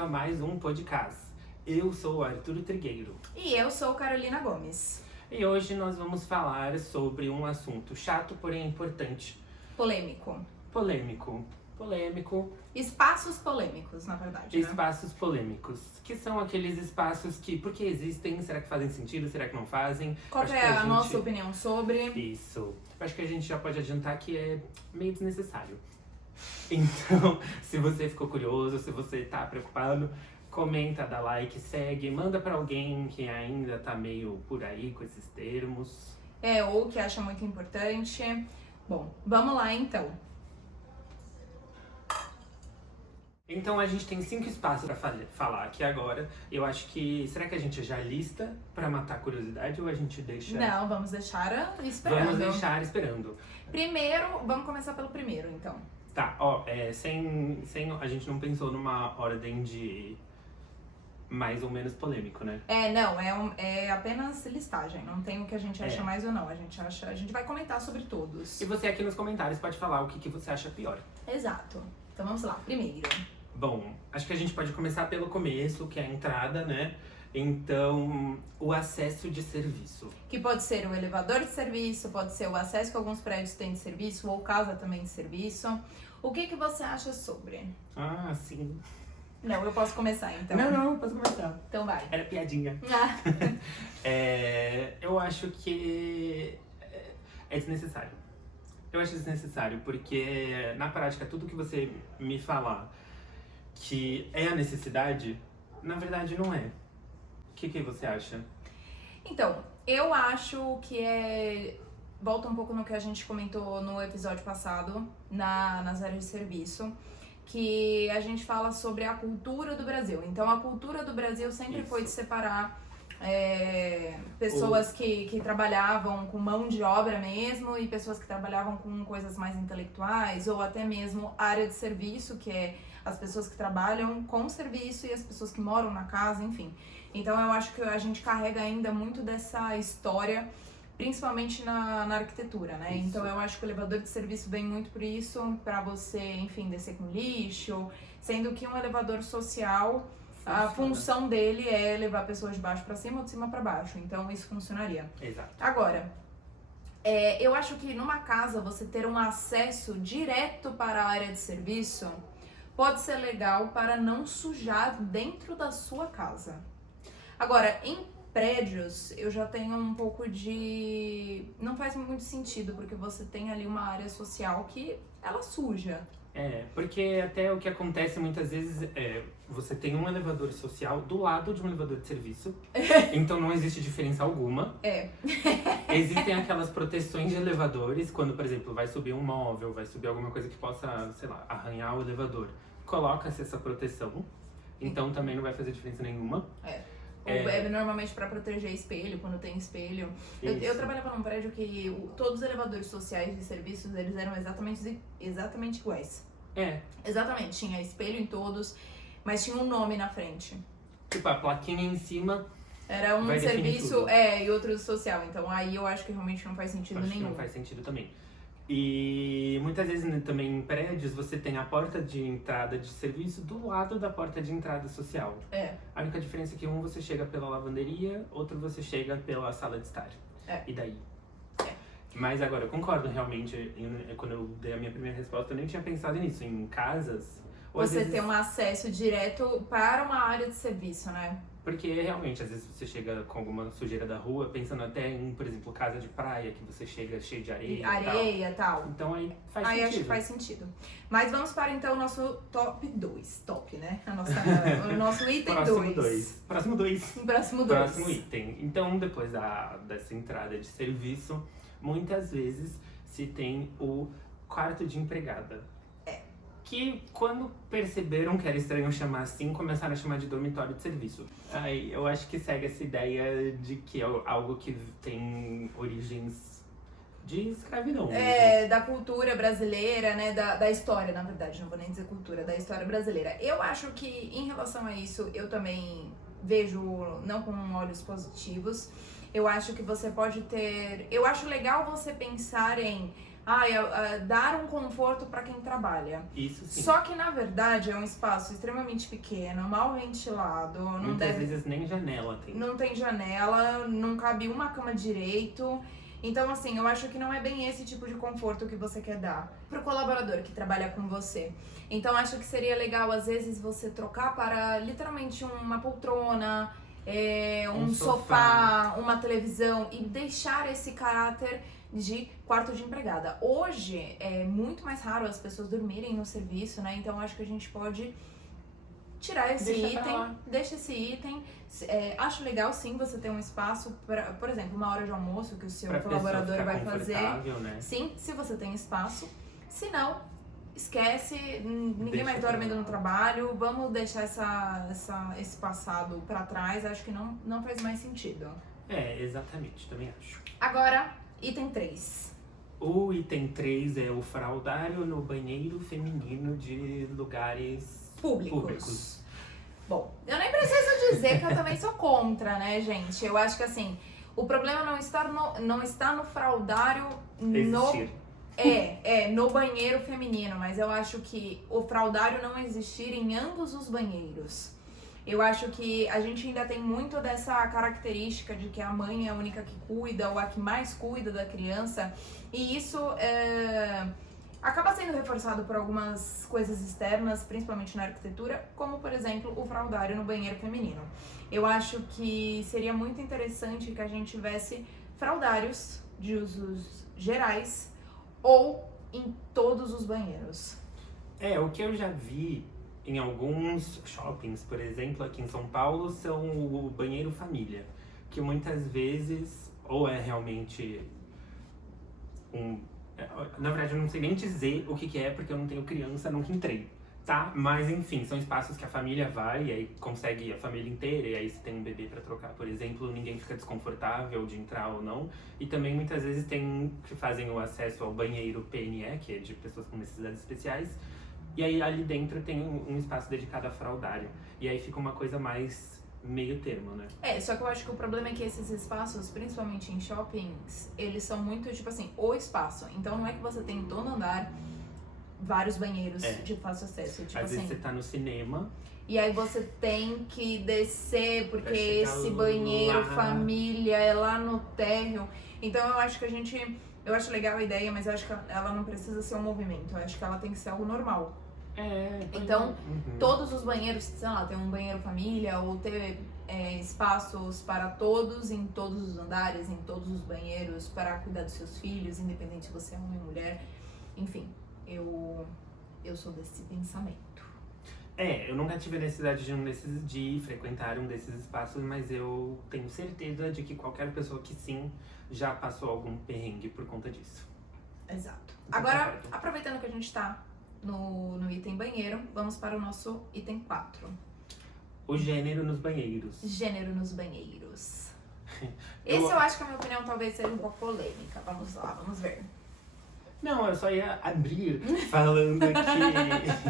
a mais um podcast. Eu sou o Arthur Trigueiro. E eu sou Carolina Gomes. E hoje nós vamos falar sobre um assunto chato, porém importante. Polêmico. Polêmico. Espaços polêmicos, na verdade, né? Espaços polêmicos. Que são aqueles espaços que, por que existem? Será que fazem sentido? Será que não fazem? Qual Acho é que a nossa opinião sobre? Isso. Acho que a gente já pode adiantar que é meio desnecessário. Então, se você ficou curioso, se você tá preocupado, comenta, dá like, segue, manda pra alguém que ainda tá meio por aí com esses termos. Ou que acha muito importante. Bom, vamos lá então. Então a gente tem 5 espaços pra falar aqui agora. Eu acho que... Será que a gente já lista pra matar a curiosidade ou a gente deixa... Não, vamos deixar esperando. Vamos deixar esperando. Primeiro, vamos começar pelo primeiro, então. Tá, a gente não pensou numa ordem de mais ou menos polêmico, né? É apenas listagem. Não tem o que a gente acha mais ou não. A gente vai comentar sobre todos. E você aqui nos comentários pode falar o que você acha pior. Exato. Então vamos lá, primeiro. Bom, acho que a gente pode começar pelo começo, que é a entrada, né? Então, o acesso de serviço. Que pode ser o elevador de serviço, pode ser o acesso que alguns prédios têm de serviço, ou casa também de serviço. O que você acha sobre? Ah, sim. Não, eu posso começar então. Não, posso começar. Então vai. Era piadinha. Eu acho que é desnecessário. Eu acho desnecessário, porque na prática tudo que você me falar que é a necessidade, na verdade não é. O que você acha? Então, eu acho que volta um pouco no que a gente comentou no episódio passado, nas áreas de serviço, que a gente fala sobre a cultura do Brasil. Então, a cultura do Brasil sempre foi de separar pessoas que trabalhavam com mão de obra mesmo e pessoas que trabalhavam com coisas mais intelectuais, ou até mesmo área de serviço, que é as pessoas que trabalham com serviço e as pessoas que moram na casa, enfim. Então eu acho que a gente carrega ainda muito dessa história, principalmente na arquitetura, né? Isso. Então eu acho que o elevador de serviço vem muito por isso, pra você, enfim, descer com lixo, sendo que um elevador social, a função dele é levar pessoas de baixo pra cima ou de cima pra baixo, então isso funcionaria. Exato. Agora, eu acho que numa casa você ter um acesso direto para a área de serviço pode ser legal para não sujar dentro da sua casa. Agora, em prédios, eu já tenho um pouco de... Não faz muito sentido, porque você tem ali uma área social que ela suja. Porque até o que acontece muitas vezes você tem um elevador social do lado de um elevador de serviço, então não existe diferença alguma. Existem aquelas proteções de elevadores, quando, por exemplo, vai subir um móvel, vai subir alguma coisa que possa, sei lá, arranhar o elevador. Coloca-se essa proteção, então também não vai fazer diferença nenhuma. Normalmente para proteger espelho, quando tem espelho. Eu trabalhava num prédio que todos os elevadores sociais de serviços, eles eram exatamente iguais. Exatamente, tinha espelho em todos, mas tinha um nome na frente. Tipo, a plaquinha em cima era um vai serviço e outro social. Então aí eu acho que realmente não faz sentido nenhum. Não faz sentido também. E muitas vezes, né, também em prédios você tem a porta de entrada de serviço do lado da porta de entrada social. A única diferença é que um você chega pela lavanderia, outro você chega pela sala de estar. E daí? Mas agora, eu concordo realmente, quando eu dei a minha primeira resposta, eu nem tinha pensado nisso. Em casas... Você tem um acesso direto para uma área de serviço, né? Porque realmente, às vezes você chega com alguma sujeira da rua, pensando até em, por exemplo, casa de praia, que você chega cheio de areia e tal. Então aí faz sentido. Aí acho que faz sentido. Mas vamos para então o nosso top 2. Top, né? O nosso item 2. Próximo 2. Próximo item. Então, depois dessa entrada de serviço, muitas vezes se tem o quarto de empregada. Que quando perceberam que era estranho chamar assim, começaram a chamar de dormitório de serviço. Aí eu acho que segue essa ideia de que é algo que tem origens de escravidão mesmo. Da cultura brasileira, né, da história, na verdade, não vou nem dizer cultura, da história brasileira. Eu acho que em relação a isso, eu também vejo não com olhos positivos. Eu acho que você pode ter... Eu acho legal você pensar em dar um conforto para quem trabalha. Isso sim. Só que, na verdade, é um espaço extremamente pequeno, mal ventilado. Muitas vezes nem janela tem. Não tem janela, não cabe uma cama direito. Então, assim, eu acho que não é bem esse tipo de conforto que você quer dar pro colaborador que trabalha com você. Então, acho que seria legal, às vezes, você trocar para, literalmente, uma poltrona, um sofá, uma televisão e deixar esse caráter de quarto de empregada. Hoje, é muito mais raro as pessoas dormirem no serviço, né? Então, acho que a gente pode tirar esse item, deixa esse item. Acho legal, sim, você ter um espaço para, por exemplo, uma hora de almoço que o seu colaborador vai fazer. Né? Sim, se você tem espaço. Se não, esquece, ninguém mais dorme no trabalho, vamos deixar esse passado para trás, acho que não faz mais sentido. Exatamente, também acho. Agora, item 3. O item 3 é o fraldário no banheiro feminino de lugares públicos. Bom, eu nem preciso dizer que eu também sou contra, né, gente? Eu acho que, assim, o problema não está no fraldário no banheiro feminino, mas eu acho que o fraldário não existir em ambos os banheiros. Eu acho que a gente ainda tem muito dessa característica de que a mãe é a única que cuida ou a que mais cuida da criança, e isso acaba sendo reforçado por algumas coisas externas, principalmente na arquitetura, como, por exemplo, o fraldário no banheiro feminino. Eu acho que seria muito interessante que a gente tivesse fraldários de usos gerais ou em todos os banheiros. O que eu já vi em alguns shoppings, por exemplo, aqui em São Paulo, são o banheiro família, que muitas vezes, ou é realmente na verdade, eu não sei nem dizer o que é, porque eu não tenho criança, nunca entrei, tá? Mas, enfim, são espaços que a família vai, e aí consegue a família inteira, e aí se tem um bebê pra trocar, por exemplo, ninguém fica desconfortável de entrar ou não. E também, muitas vezes, tem que fazem o acesso ao banheiro PNE, que é de pessoas com necessidades especiais, e aí ali dentro tem um espaço dedicado a fraldário. E aí fica uma coisa mais meio termo, né? Só que eu acho que o problema é que esses espaços, principalmente em shoppings, eles são muito, tipo assim, o espaço. Então não é que você tem em todo andar vários banheiros de fácil acesso. Tipo Às vezes você tá no cinema. E aí você tem que descer, porque esse banheiro família é lá no térreo. Então eu acho que eu acho legal a ideia, mas eu acho que ela não precisa ser um movimento. Eu acho que ela tem que ser algo normal. Então, todos os banheiros, sei lá, tem um banheiro família ou ter espaços para todos em todos os andares, em todos os banheiros, para cuidar dos seus filhos, independente se você é homem ou mulher. Enfim, eu sou desse pensamento. Eu nunca tive a necessidade de frequentar um desses espaços, mas eu tenho certeza de que qualquer pessoa que sim, já passou algum perrengue por conta disso. Exato. Agora, aproveitando que a gente tá no item banheiro, vamos para o nosso item 4. O gênero nos banheiros. Gênero nos banheiros. Eu acho que a minha opinião talvez seja um pouco polêmica. Vamos lá, vamos ver. Não, eu só ia abrir falando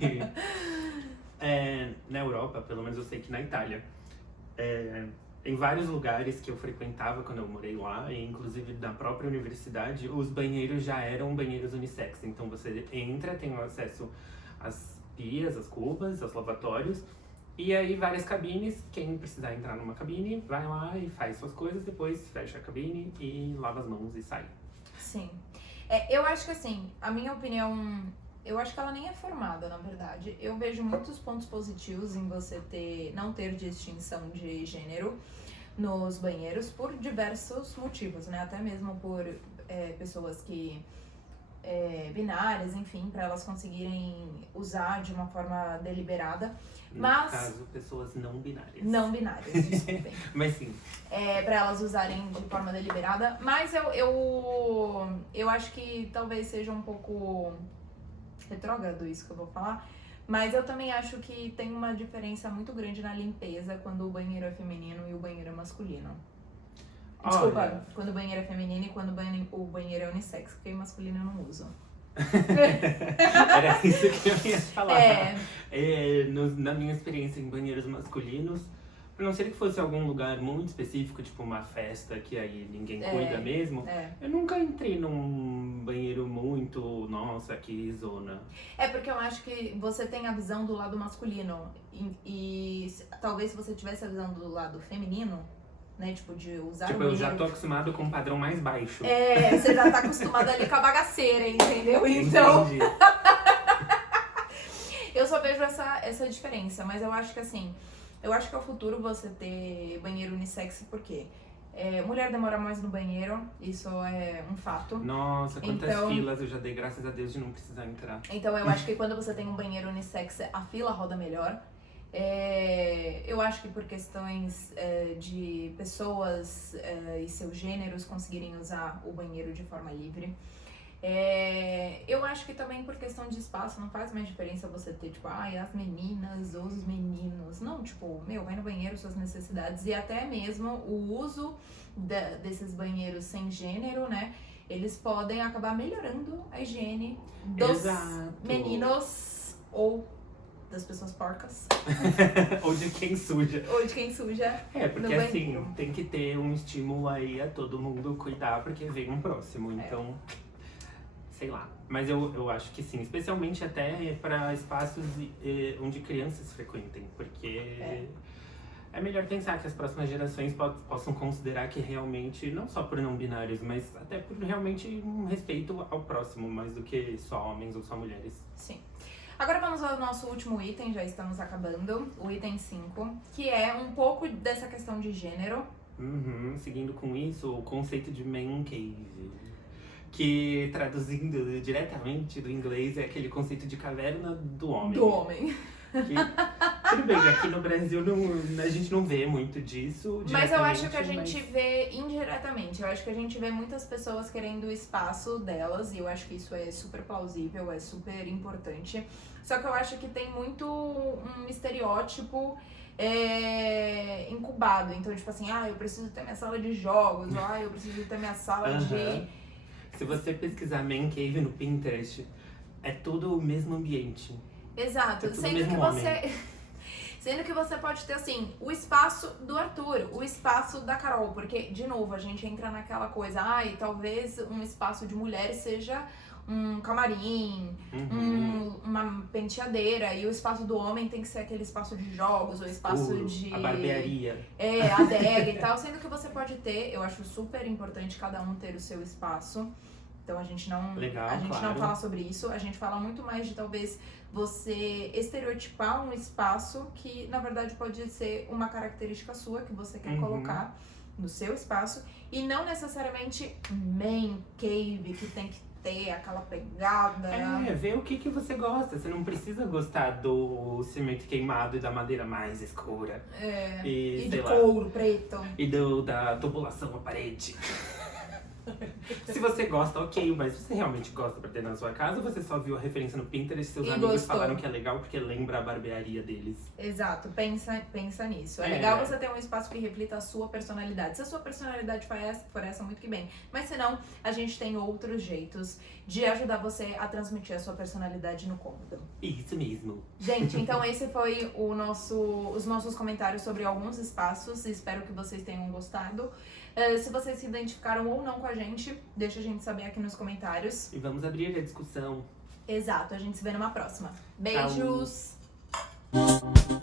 que na Europa, pelo menos eu sei que na Itália, em vários lugares que eu frequentava quando eu morei lá, e inclusive na própria universidade, os banheiros já eram banheiros unissex. Então você entra, tem acesso às pias, às cubas, aos lavatórios, e aí várias cabines. Quem precisar entrar numa cabine, vai lá e faz suas coisas, depois fecha a cabine e lava as mãos e sai. Sim. Eu acho que assim, a minha opinião, eu acho que ela nem é formada, na verdade. Eu vejo muitos pontos positivos em você não ter distinção de gênero nos banheiros por diversos motivos, né? Até mesmo por pessoas que binárias, enfim, para elas conseguirem usar de uma forma deliberada. Mas, no caso, pessoas não binárias. Não binárias, desculpem. Mas sim. Para elas usarem de forma deliberada. Mas eu acho que talvez seja um pouco retrógrado isso que eu vou falar. Mas eu também acho que tem uma diferença muito grande na limpeza quando o banheiro é feminino e o banheiro é masculino. Desculpa, quando o banheiro é feminino e quando o banheiro é unissex, porque masculino eu não uso. Era isso que eu ia falar. Na minha experiência em banheiros masculinos, a não ser que fosse algum lugar muito específico, tipo uma festa que aí ninguém cuida mesmo, eu nunca entrei num banheiro muito, nossa, que zona. É porque eu acho que você tem a visão do lado masculino talvez se você tivesse a visão do lado feminino, né, tipo, de usar tipo, o banheiro... eu já tô acostumado com um padrão mais baixo. É, você já tá acostumado ali com a bagaceira, entendeu? Então, Entendi. eu só vejo essa diferença, mas eu acho que assim, eu acho que é o futuro você ter banheiro unissex, porque mulher demora mais no banheiro, isso é um fato. Nossa, quantas Então- filas eu já dei, graças a Deus, de não precisar entrar. Então eu acho que quando você tem um banheiro unissex, a fila roda melhor. Eu acho que por questões de pessoas e seus gêneros conseguirem usar o banheiro de forma livre. Eu acho que também por questão de espaço não faz mais diferença você ter, tipo, as meninas ou os meninos. Não, tipo, vai no banheiro, suas necessidades. E até mesmo o uso desses banheiros sem gênero, né? Eles podem acabar melhorando a higiene dos Exato. meninos ou das pessoas porcas. Ou de quem suja. Ou de quem suja. Porque No assim, banheiro. tem que ter um estímulo aí a todo mundo cuidar, porque vem um próximo. Então, sei lá. Mas eu acho que sim, especialmente até para espaços onde crianças frequentem, porque é melhor pensar que as próximas gerações possam considerar que realmente, não só por não binários, mas até por realmente um respeito ao próximo, mais do que só homens ou só mulheres. Sim. Agora vamos ao nosso último item, já estamos acabando, o item 5, que é um pouco dessa questão de gênero. Seguindo com isso, o conceito de man cave, que traduzindo diretamente do inglês é aquele conceito de caverna do homem. Do homem. Que, tudo bem, aqui no Brasil a gente não vê muito disso. Mas eu acho que a diretamente, gente vê indiretamente. Eu acho que a gente vê muitas pessoas querendo o espaço delas, e eu acho que isso é super plausível, é super importante. Só que eu acho que tem muito um estereótipo incubado. Então, tipo assim, eu preciso ter minha sala de jogos, eu preciso ter minha sala de... Se você pesquisar man cave no Pinterest, é tudo o mesmo ambiente. Exato, É tudo sendo mesmo que homem. você... Sendo que você pode ter, assim, o espaço do Arthur, o espaço da Carol, porque, de novo, a gente entra naquela coisa, talvez um espaço de mulheres seja um camarim, uma penteadeira, e o espaço do homem tem que ser aquele espaço de jogos, ou espaço de... A barbearia. A adega e tal, sendo que você pode ter, eu acho super importante cada um ter o seu espaço. Então a gente não não fala sobre isso, a gente fala muito mais de talvez você estereotipar um espaço que na verdade pode ser uma característica sua que você quer colocar no seu espaço e não necessariamente man cave que tem que ter aquela pegada. Vê o que você gosta. Você não precisa gostar do cimento queimado e da madeira mais escura. E de sei lá, couro preto. E da tubulação à parede. Se você gosta, ok, mas você realmente gosta pra ter na sua casa ou você só viu a referência no Pinterest e seus amigos gostou. falaram que é legal porque lembra a barbearia deles? Exato, pensa nisso. É legal você ter um espaço que reflita a sua personalidade. Se a sua personalidade for essa, muito que bem. Mas se não, a gente tem outros jeitos de ajudar você a transmitir a sua personalidade no cômodo. Isso mesmo. Gente, então esse foi os nossos comentários sobre alguns espaços. Espero que vocês tenham gostado. Se vocês se identificaram ou não com a gente, deixa a gente saber aqui nos comentários. E vamos abrir a discussão. Exato, a gente se vê numa próxima. Beijos! Tchau.